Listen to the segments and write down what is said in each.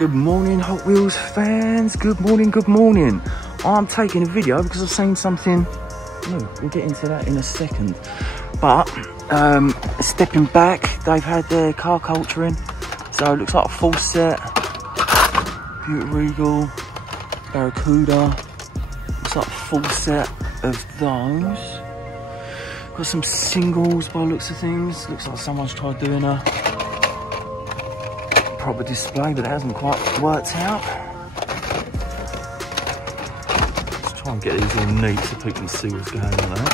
Good morning, Hot Wheels fans. Good morning, good morning. I'm taking a video because I've seen something new. We'll get into that in a second. But stepping back, they've had their car culture in. So it looks like a full set. Beauty Regal, Barracuda. Looks like a full set of those. Got some singles by the looks of things. Looks like someone's tried doing a proper display, but it hasn't quite worked out. Let's try and get these all neat so people can see what's going on there.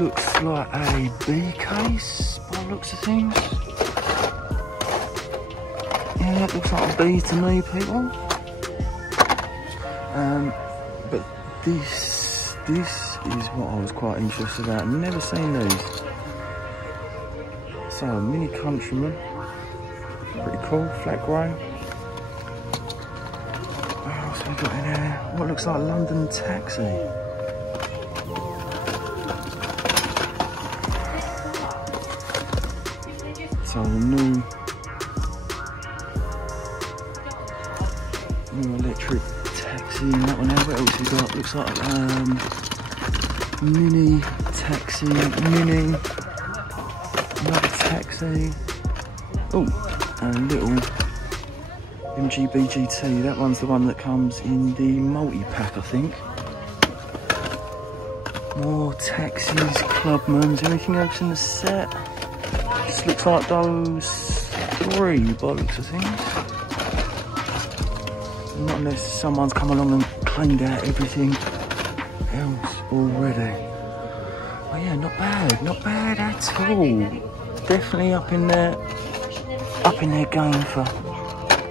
Looks like a B case by the looks of things. Yeah, it looks like a B to me, people. But this is what I was quite interested about. Never seen these. So, Mini Countryman. Pretty cool, flat grey. What else have we got in there? What looks like London Taxi. So, new electric taxi in that one there. What else we got? Looks like Mini Taxi, Mini, another taxi. Oh, and a little Mgb Gt. That one's the one that comes in the multi-pack, I think. More taxis, Clubmans, anything else in the set? This looks like those three by the looks of things. Not unless someone's come along and cleaned out everything else already. Oh yeah, not bad at all. Definitely up in their game for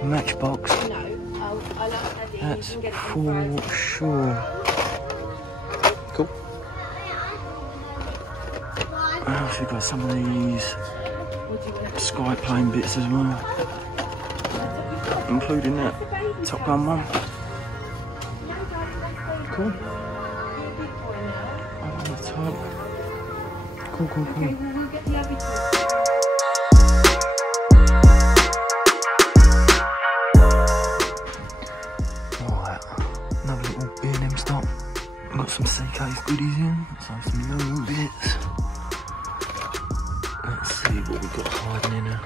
Matchbox. That's for sure. Cool. What else we got? Some of these sky plane bits as well, including that Top Gun one. Cool. On the top. Cool. Alright, another little B&M stop. Got some C-case goodies in, so some little bits. Let's see what we've got hiding in there.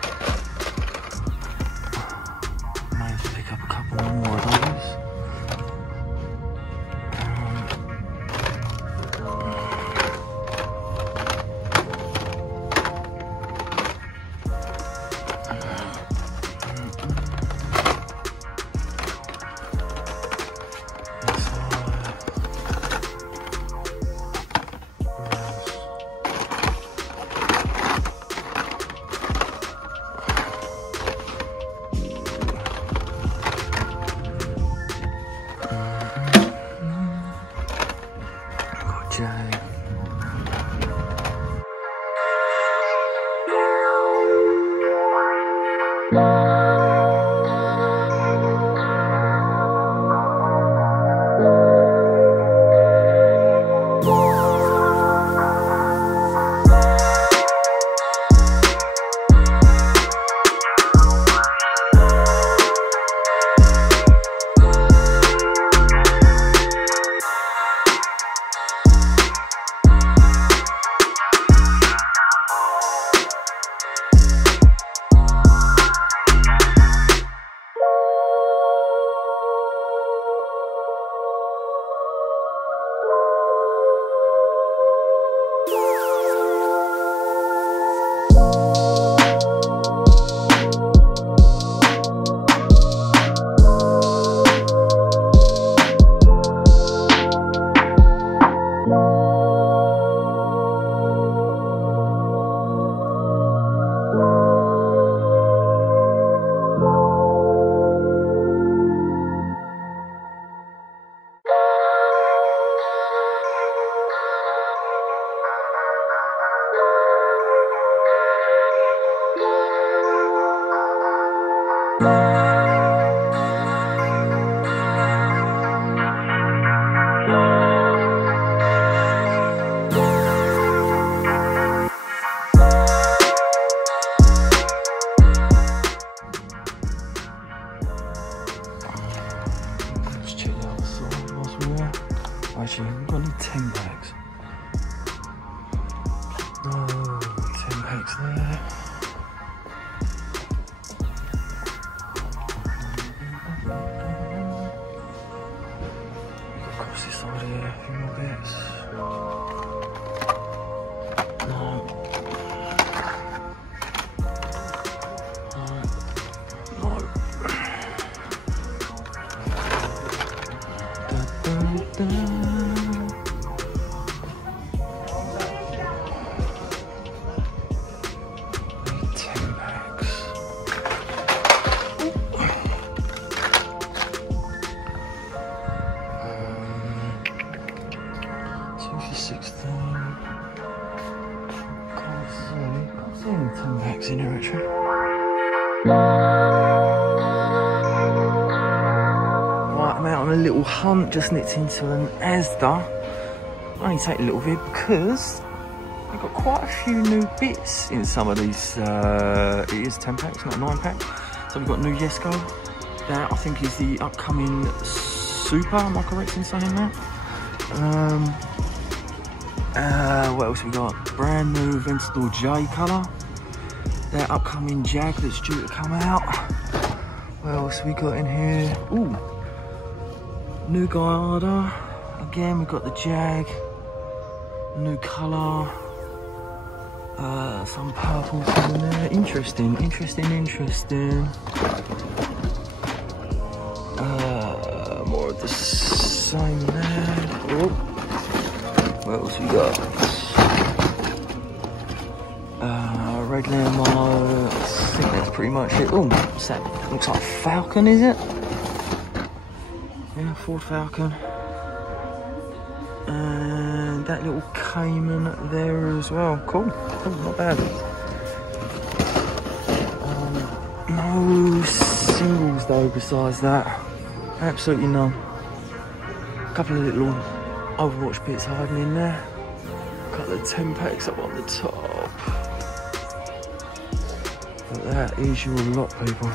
May have to pick up a couple more of those. actually, we've got to need 10 packs. No, 10 packs there. We've got across this side here, a few more bits. No. In here actually. Right, I'm out on a little hunt, just nipped into an Asda. Only take a little bit because I've got quite a few new bits in some of these. It is 10 packs, not a 9 pack. So we've got new Yesco. That I think is the upcoming Super, am I correct in saying that? What else we got? Brand new Untitled J colour. That upcoming Jag that's due to come out. What else we got in here? Ooh, new Gallardo. Again, we've got the Jag. New colour. Some purples in there. Interesting. More of the same there. Oh, what else we got? Red limo, I think that's pretty much it. Oh, what's that? Looks like a Falcon, is it? Yeah, Ford Falcon. And that little Cayman there as well. Cool, not bad. No singles though besides that. Absolutely none. A couple of little Overwatch bits hiding in there. A couple of 10 packs up on the top. But that is your lot, people.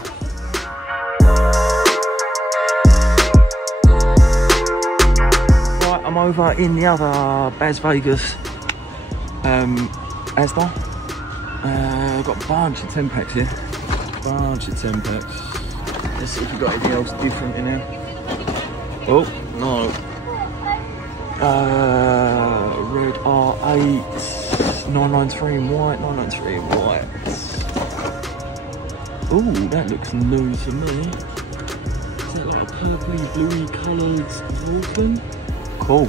Right, I'm over in the other Las Vegas Asda. I've got a bunch of 10 packs here. Bunch of 10 packs. Let's see if we've got anything else different in here. Oh, no. Red R8, 993 in white, 993 in white. Ooh, that looks new to me. Is that like a purpley, bluey coloured Vulcan? Cool.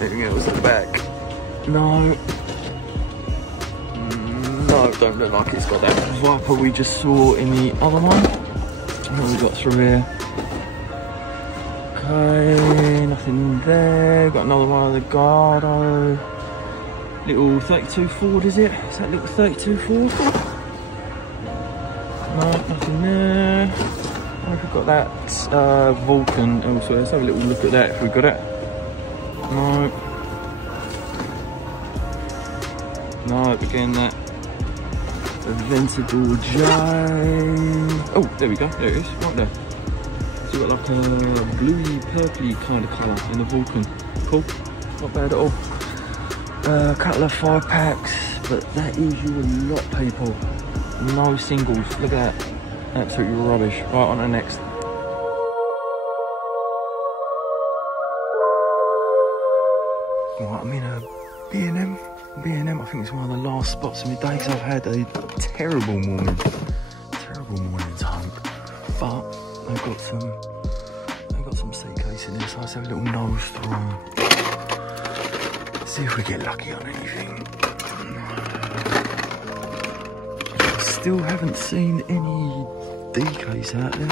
Anything else at the back? No. No, don't look like it's got that Viper we just saw in the other one. What have we got through here? Okay, nothing there. Got another one of the Gallardo. Little 32 Ford, is it? Is that little 32 Ford? No, nothing there. I've got that Vulcan elsewhere. Let's have a little look at that if we've got it. No, again that Untitled J. Oh, there we go, there it is, right there. So you've got like a bluey, purpley kind of colour in the Vulcan. Cool, not bad at all. A couple of 5 packs, but that is your lot, people. No singles, look at that. Absolutely rubbish. Right, on to the next. Right, I'm in a B&M. I think it's one of the last spots of my day because I've had a terrible morning. Terrible morning's home. But they've got some seat case in there, so let's have a little nose through. See if we get lucky on anything. Still haven't seen any D-case out there.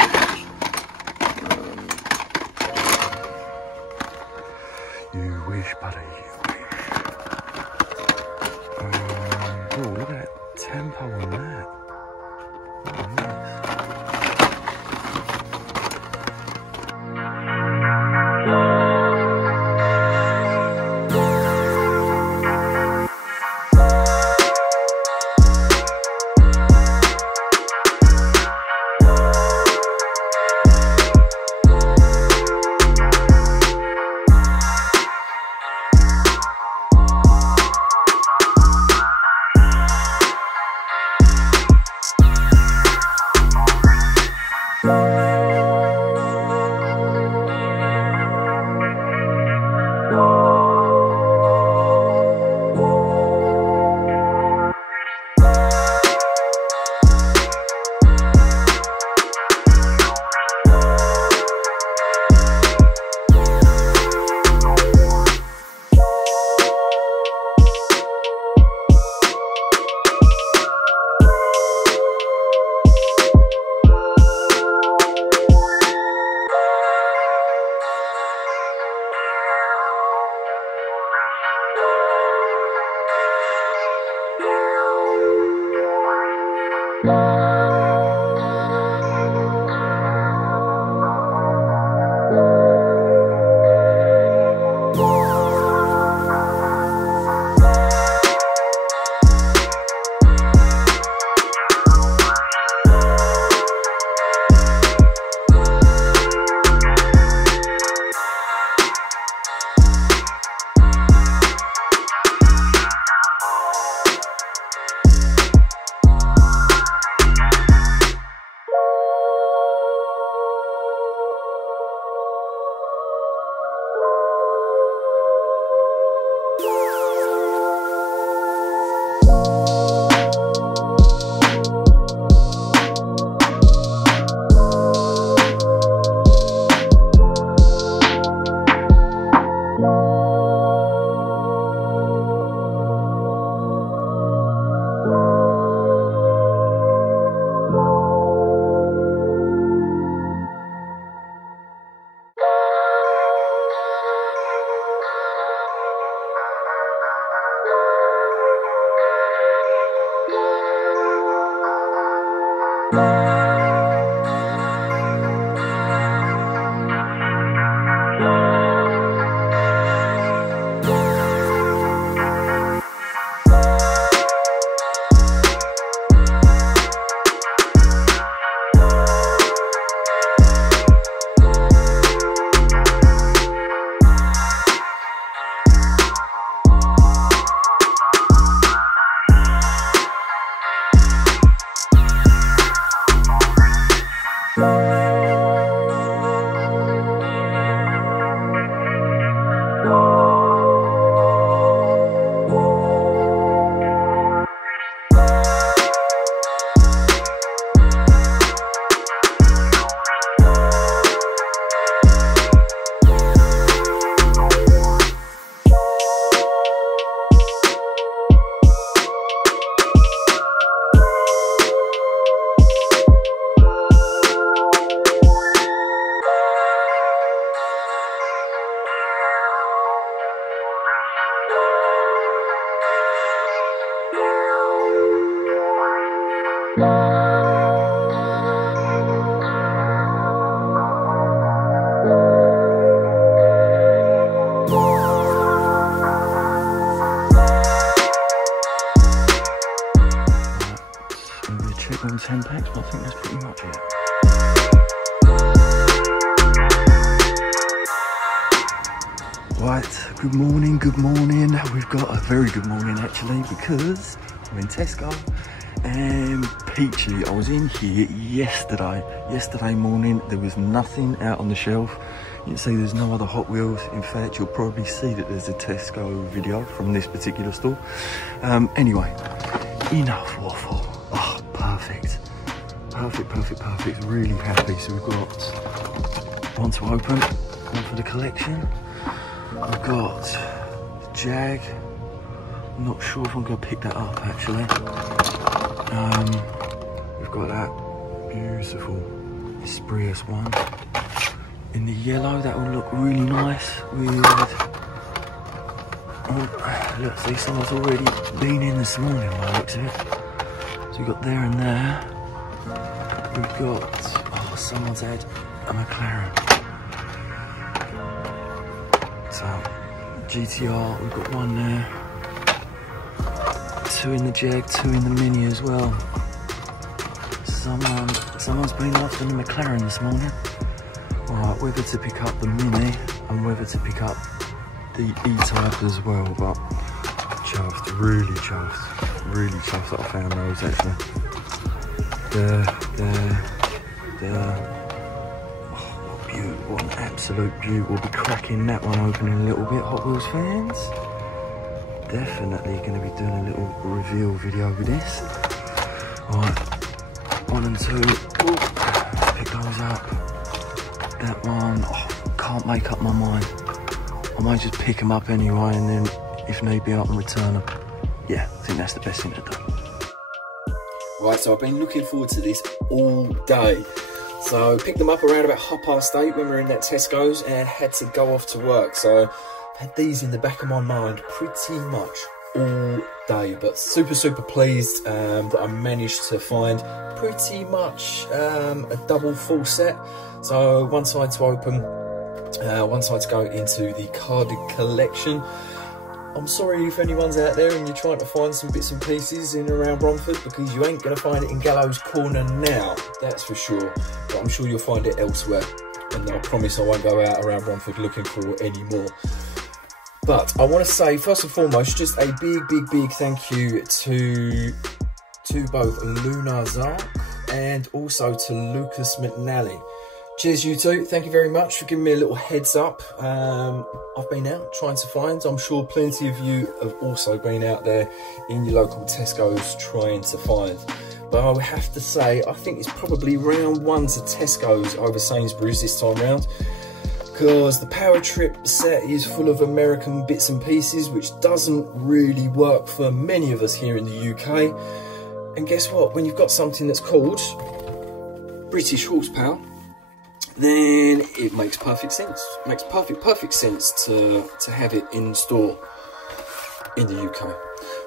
You wish, buddy, you wish. Oh, look at that tempo on that. Oh, nice. 10 packs, but I think that's pretty much it. Right, good morning, good morning. We've got a very good morning actually, because I'm in Tesco and Peachy, I was in here yesterday morning. There was nothing out on the shelf. You can see there's no other Hot Wheels. In fact, you'll probably see that there's a Tesco video from this particular store. Anyway, enough waffle. Oh, perfect. Perfect. Really happy. So we've got one to open, one for the collection. We've got the Jag. I'm not sure if I'm going to pick that up actually. We've got that beautiful Esprit S1 in the yellow. That will look really nice with, oh, look, see, someone's already been in this morning by the looks of it. So we've got there and there. We've got, oh, someone's had a McLaren. So GTR, we've got one there. Two in the Jag, two in the Mini as well. Someone's been after the McLaren this morning. Alright, whether to pick up the Mini and whether to pick up the E-Type as well, but chuffed, really chuffed that I found those actually. There. Oh, what a beaut, what an absolute beaut. We'll be cracking that one open in a little bit, Hot Wheels fans. Definitely going to be doing a little reveal video with this. Alright, 1 and 2. Ooh, let's pick those up. That one, oh, can't make up my mind. I might just pick them up anyway, and then if need be I can return them. Yeah, I think that's the best thing to do. Right, so I've been looking forward to this all day. So picked them up around about 8:30 when we were in that Tesco's and had to go off to work. So had these in the back of my mind pretty much all day, but super pleased that I managed to find pretty much a double full set. So one side to open, one side to go into the carded collection. I'm sorry if anyone's out there and you're trying to find some bits and pieces in and around Romford, because you ain't going to find it in Gallows Corner now, that's for sure, but I'm sure you'll find it elsewhere, and I promise I won't go out around Romford looking for any more. But I want to say, first and foremost, just a big thank you to both Luna Zark and also to Lucas McNally. Cheers, you two. Thank you very much for giving me a little heads up. I've been out trying to find. I'm sure plenty of you have also been out there in your local Tesco's trying to find. But I would have to say, I think it's probably round 1 to Tesco's over Sainsbury's this time round, because the Power Trip set is full of American bits and pieces, which doesn't really work for many of us here in the UK. And guess what? When you've got something that's called British horsepower, then it makes perfect sense. It makes perfect sense to have it in store in the UK.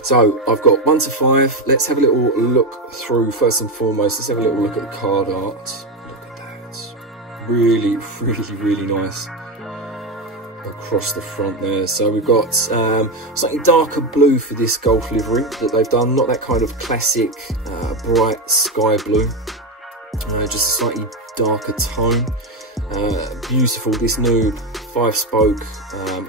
So I've got 1 to 5. Let's have a little look through first and foremost. Let's have a little look at the card art. Look at that. Really nice across the front there. So we've got slightly darker blue for this Golf livery that they've done. Not that kind of classic bright sky blue. Just a slightly darker tone. Beautiful, this new 5-spoke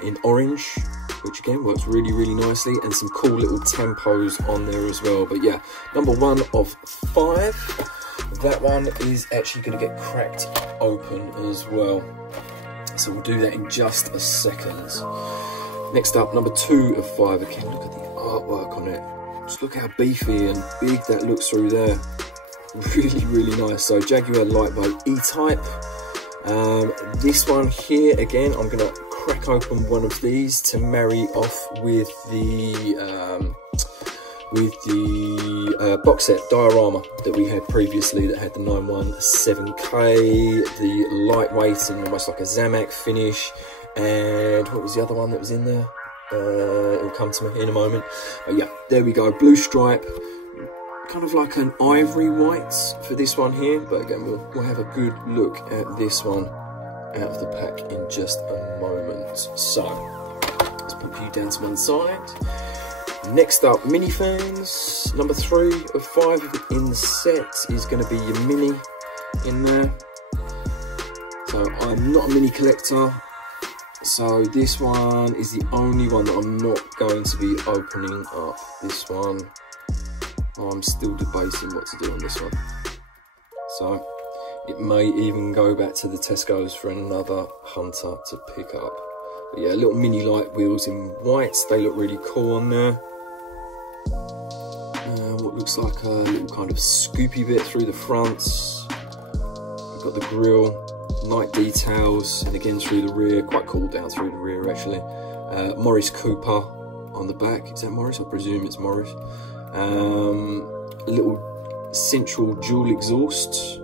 in orange, which again works really nicely, and some cool little tempos on there as well. But yeah, number 1 of 5. That one is actually going to get cracked open as well, so we'll do that in just a second. Next up, number 2 of 5. Again, look at the artwork on it. Just look how beefy and big that looks through there. Really nice. So Jaguar Lightboat E-Type. This one here, again, I'm going to crack open one of these to marry off with the box set diorama that we had previously, that had the 917K, the lightweight and almost like a Zamac finish, and what was the other one that was in there? It'll come to me in a moment. But yeah, there we go. Blue stripe. Kind of like an ivory white for this one here, but again we'll have a good look at this one out of the pack in just a moment. So let's pop you down to one side. Next up, mini fans. Number 3 of 5 in the set is going to be your mini in there. So I'm not a mini collector, so this one is the only one that I'm not going to be opening up. This one, I'm still debating what to do on this one. So it may even go back to the Tesco's for another hunter to pick up. But yeah, little mini light wheels in whites, they look really cool on there. What looks like a little kind of scoopy bit through the fronts. You've got the grille, night details, and again through the rear, quite cool down through the rear actually. Morris Cooper on the back, is that Morris? I presume it's Morris. Little central dual exhaust,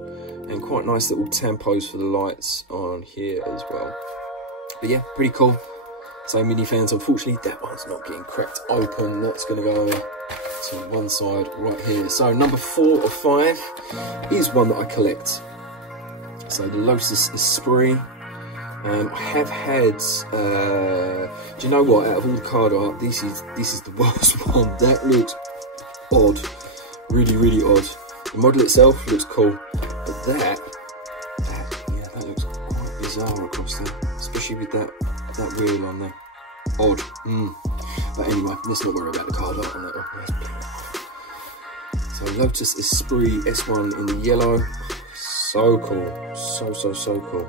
and quite nice little tampos for the lights on here as well. But yeah, pretty cool. So mini fans, unfortunately that one's not getting cracked open. That's going to go to one side right here. So number 4 of 5 is one that I collect. So the Lotus Esprit. I have had, do you know what, out of all the card art, this is the worst one. That looks odd, really odd. The model itself looks cool, but that looks quite bizarre across there, especially with that wheel on there. Odd. But anyway, let's not worry about the card art on that one. So Lotus Esprit S1 in the yellow. So cool. So cool.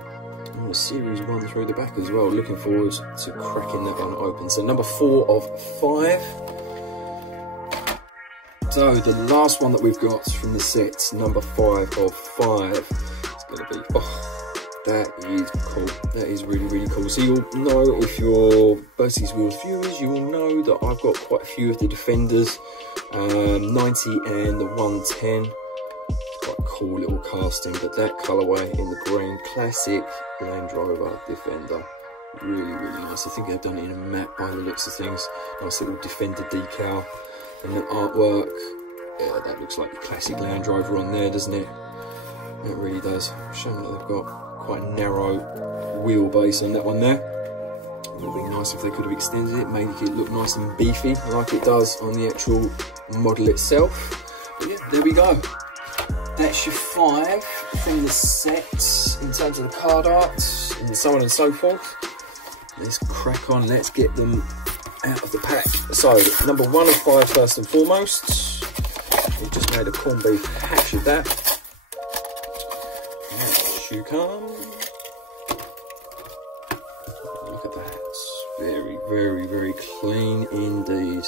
And a Series 1 through the back as well. Looking forward to cracking that one open. So number 4 of 5. So the last one that we've got from the set, number 5 of 5, is going to be, that is cool. That is really cool. So you'll know, if you're BERTIE'S Wheels viewers, you will know that I've got quite a few of the Defenders, 90 and the 110. Quite a cool little casting, but that colourway in the green, classic Land Rover Defender. Really nice. I think they've done it in a matte by the looks of things. Nice little Defender decal. And the artwork, yeah, that looks like a classic Land Rover on there, doesn't it? It really does. Showing that they've got quite a narrow wheelbase on that one there. It would be nice if they could have extended it, made it look nice and beefy like it does on the actual model itself. But yeah, there we go. That's your 5 from the set in terms of the card art and so on and so forth. Let's crack on, let's get them out of the pack. So number 1 of 5 first and foremost. We just made a corned beef hash of that. You come. Look at that. Very clean indeed.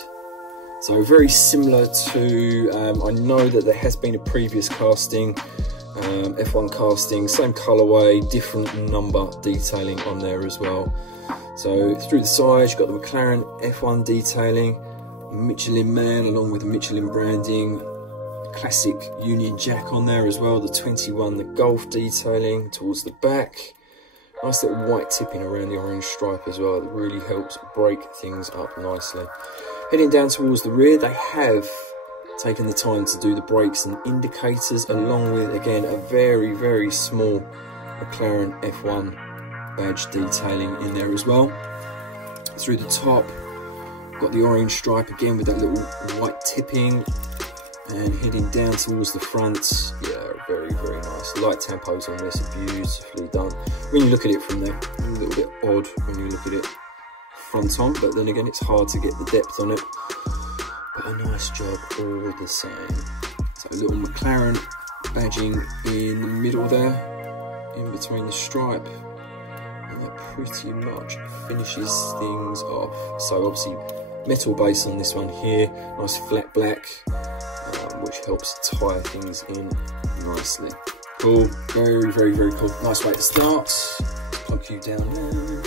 So very similar to, I know that there has been a previous casting, F1 casting, same colourway, different number detailing on there as well. So through the sides, you've got the McLaren F1 detailing, Michelin Man along with the Michelin branding, classic Union Jack on there as well, the 21, the Golf detailing towards the back. Nice little white tipping around the orange stripe as well. That really helps break things up nicely. Heading down towards the rear, they have taken the time to do the brakes and indicators, along with, again, a very small McLaren F1 badge detailing in there as well. Through the top, got the orange stripe again with that little white tipping. And heading down towards the front, yeah, very nice. Light tampos on this are beautifully done. When you look at it from there, a little bit odd when you look at it front on, but then again, it's hard to get the depth on it. But a nice job all the same. So a little McLaren badging in the middle there, in between the stripe. And that pretty much finishes things off. So obviously, metal base on this one here, nice flat black. Which helps tie things in nicely. Cool, very cool. Nice way to start. Plug you down there.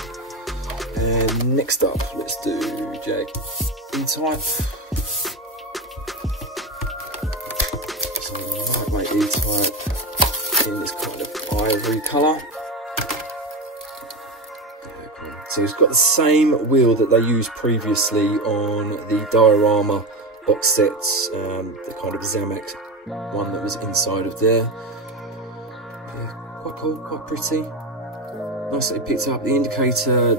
And next up, let's do Jag E-Type. So lightweight E-Type in this kind of ivory colour. So it's got the same wheel that they used previously on the diorama box sets, the kind of Zamac one that was inside of there. Yeah, quite cool, quite pretty. Nice that it picked up the indicator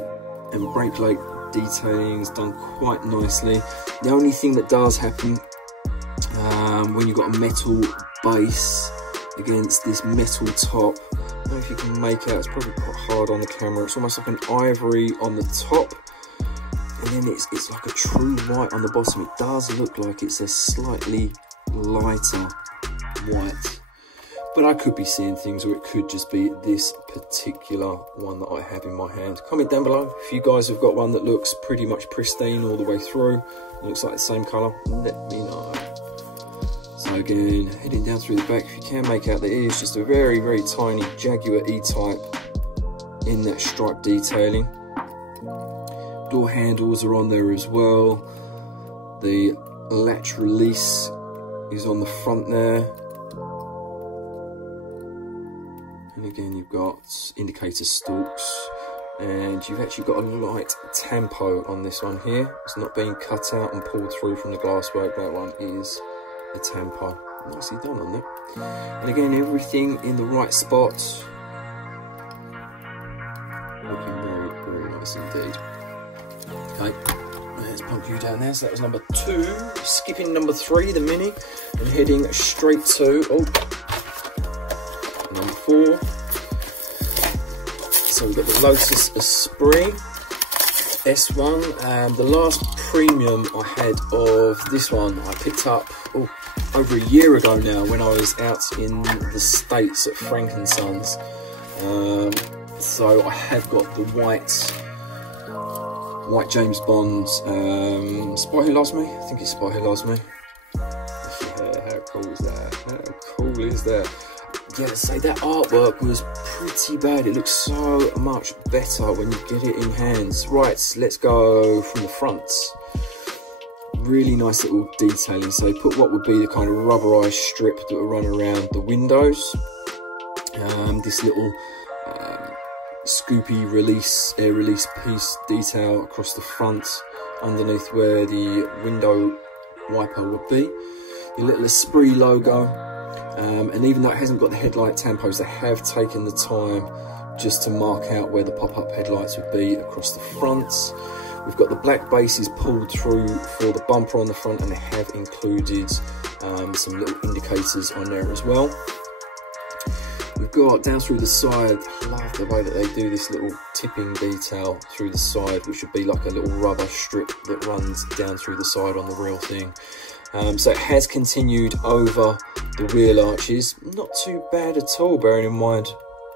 and brake light detailing is done quite nicely. The only thing that does happen when you've got a metal base against this metal top, I don't know if you can make out, it's probably quite hard on the camera, it's almost like an ivory on the top, and then it's like a true white on the bottom. It does look like it's a slightly lighter white, but I could be seeing things, or it could just be this particular one that I have in my hand. Comment down below if you guys have got one that looks pretty much pristine all the way through, looks like the same colour, let me know. So again, heading down through the back, if you can make out, there is just a very, very tiny Jaguar E-Type in that stripe detailing. Door handles are on there as well. The latch release is on the front there. And again, you've got indicator stalks, and you've actually got a light tempo on this one here. It's not being cut out and pulled through from the glasswork. That one is a tempo. Nicely done on that. And again, everything in the right spot. Looking very, very nice indeed. Okay, let's pump you down there. So that was number 2. Skipping number 3, the Mini, and heading straight to number 4. So we've got the Lotus Esprit S1. The last premium I had of this one I picked up over a year ago now, when I was out in the States at Frank & Sons. So I have got the white James Bond Spy Who Loves Me. I think it's Spy Who Loves Me. Yeah, how cool is that? How cool is that? Yeah, say that artwork was pretty bad. It looks so much better when you get it in hands. Right, let's go from the front. Really nice little detailing. So they put what would be the kind of rubberized strip that will run around the windows. This little scoopy release, air release piece detail across the front, underneath where the window wiper would be. The little Esprit logo. And even though it hasn't got the headlight tampos, they have taken the time just to mark out where the pop-up headlights would be across the front. We've got the black bases pulled through for the bumper on the front, and they have included some little indicators on there as well. We've got down through the side, I love the way that they do this little tipping detail through the side, which would be like a little rubber strip that runs down through the side on the real thing. So it has continued over the wheel arches. Not too bad at all, bearing in mind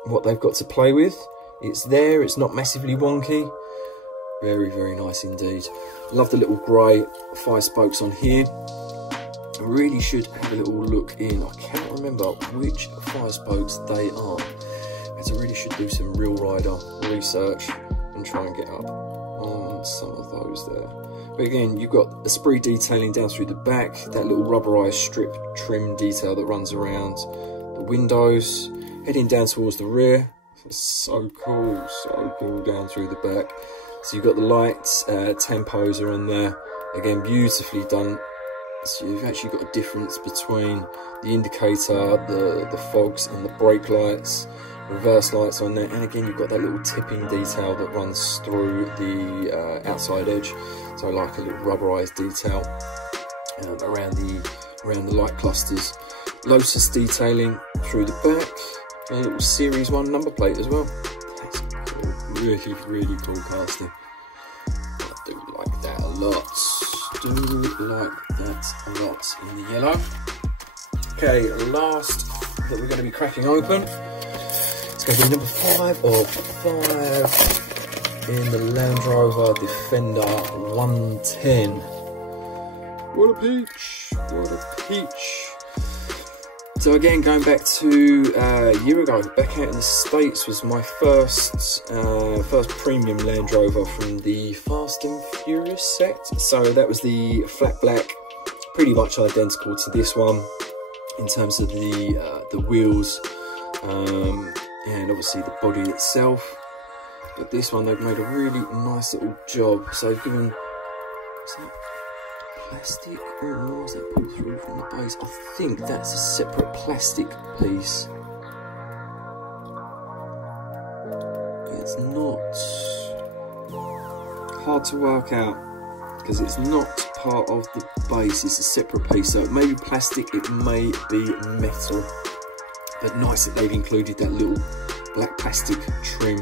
what they've got to play with. It's there, it's not massively wonky. Very, very nice indeed. Love the little grey 5 spokes on here. I really should have a little look in. I cannot remember which 5 spokes they are. I really should do some real rider research and try and get up on some of those there. But again, you've got Esprit detailing down through the back, that little rubberized strip trim detail that runs around the windows, heading down towards the rear. So cool down through the back. So you've got the lights, tempos are on there, again beautifully done. So you've actually got a difference between the indicator, the fogs and the brake lights, reverse lights on there, and again you've got that little tipping detail that runs through the outside edge, so like a little rubberized detail around the light clusters. Lotus detailing through the back, a little Series 1 number plate as well. That's cool. Really, really cool casting. I do like that a lot. Do like that a lot in the yellow. Okay, last that we're going to be cracking open. It's going to be number 5 of 5 in the Land Rover Defender 110. What a peach! What a peach! So again, going back to a year ago, back out in the States was my first premium Land Rover from the Fast and Furious set. So that was the flat black, pretty much identical to this one in terms of the wheels and obviously the body itself. But this one, they've made a really nice little job. So they've given, is that plastic, or is that pulled through from the base? I think that's a separate plastic piece. It's not. hard to work out because it's not part of the base, it's a separate piece. So it may be plastic, it may be metal, but nice that they've included that little black plastic trim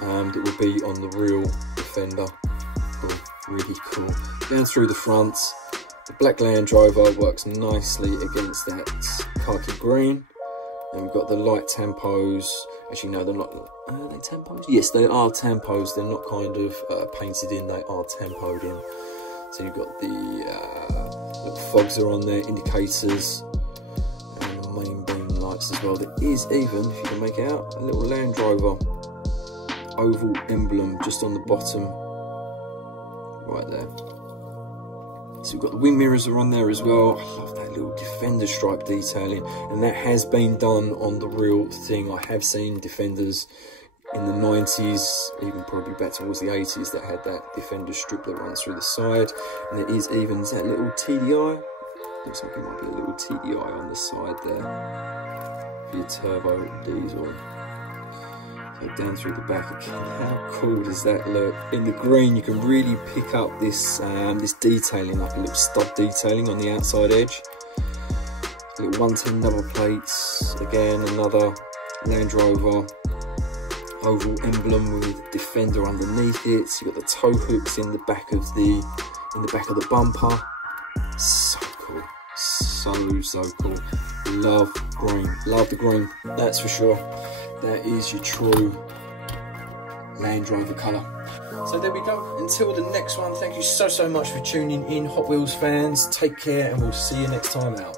that will be on the real Defender. Cool, really cool. Down through the front, the black Land Rover works nicely against that khaki green. And we've got the light tampos. Actually, no, they're not. Are they tampos? Yes, they are tampos. They're not kind of painted in, they are tampoed in. So you've got the little fogs are on there, indicators, and the main beam lights as well. There is even, if you can make it out, a little Land Rover oval emblem just on the bottom, right there. So we've got the wing mirrors are on there as well. I love that little Defender stripe detailing, and that has been done on the real thing. I have seen Defenders in the 90s, even probably back towards the 80s, that had that Defender strip that runs through the side. And there is even that little TDI. Looks like it might be a little TDI on the side there for your turbo diesel. So down through the back again, how cool does that look? In the green, you can really pick up this this detailing, like a little stud detailing on the outside edge. Little 110 number plates. Again, another Land Rover oval emblem with Defender underneath it. So you've got the tow hooks in the back of the bumper. So cool, so cool. Love green, love the green, that's for sure. That is your true Land Rover colour. So there we go. Until the next one, thank you so much for tuning in, Hot Wheels fans. Take care, and we'll see you next time out.